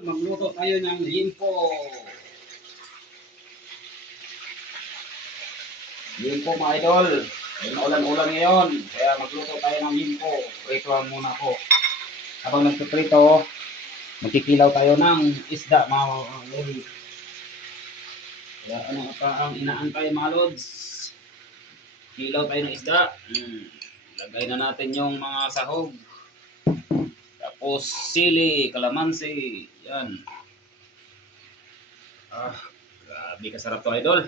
Magluto tayo ng limpo. Limpo mga idol. Ay ulan-ulan ngayon. Kaya magluto tayo ng limpo. Pritohan muna ako. Habang nagpiprito, magkikilaw tayo ng isda mga lodi. Kaya ano pa ang inaantay mga lods? Kilaw tayo ng isda. Lagay na natin yung mga sahog. Tapos sili, kalamansi. Yan. Grabe kasarap to idol.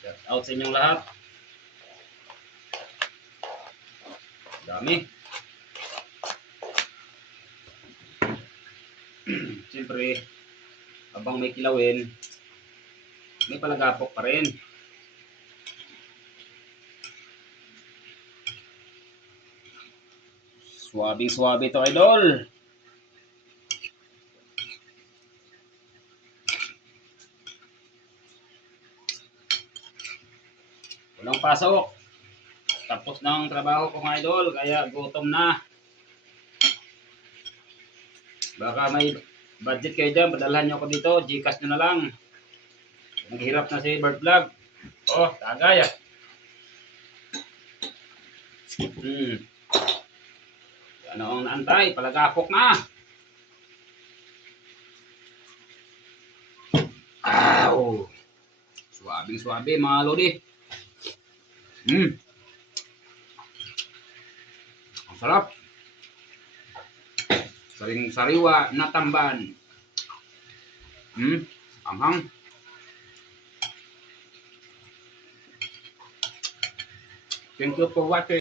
Shout out sa inyong lahat. Dami. Siyempre, habang may kilawin, may palagapok pa rin. Swabe-swabe to idol. Walang pasok. Tapos na ang trabaho ko mga idol, kaya gutom na. Baka may budget kayo dyan, padalhan nyo ako dito, Gcash nyo na lang. Naghirap na si Bird Vlog. Oh, tagay ah. Ano ang naantay? Palagapok na. Suwabe-suwabe mga lodi. Ang sarap. Saring-sariwa na tamban. Anghang. Thank you for watching.